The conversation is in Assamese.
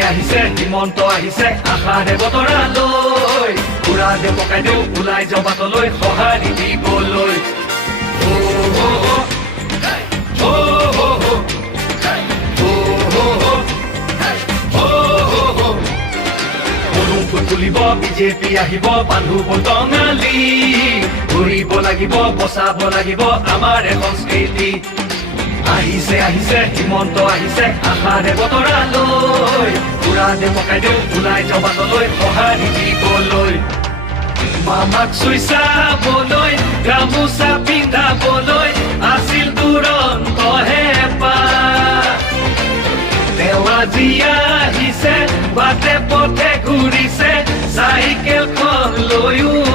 আহিছে হিমন্ত আহিছে আশাৰে বতৰা লৈ ঘূৰা দে পকাই দেও ওলাই যাওঁ বাটলৈ সঁহাৰি দিবলৈ তুলিব বিজেপি আহিব বান্ধু বটঙালী ঘূৰিব লাগিব বচাব লাগিব আমাৰ সংস্কৃতি আহিছে আহিছে হিমন্ত আহিছে আশাৰে বতৰা লৈ ঘূৰা দে পকাই দেও ওলাই যাওঁ বাটলৈ সঁহাৰি দিবলৈ মামাক চুই চাবলৈ গামোচা পিন্ধাবলৈ আছিল দুৰন্ত হেঁপাহ তেওঁ আজি আহিছে বাটে পথে ঘূৰিছে চাইকেলখন লৈও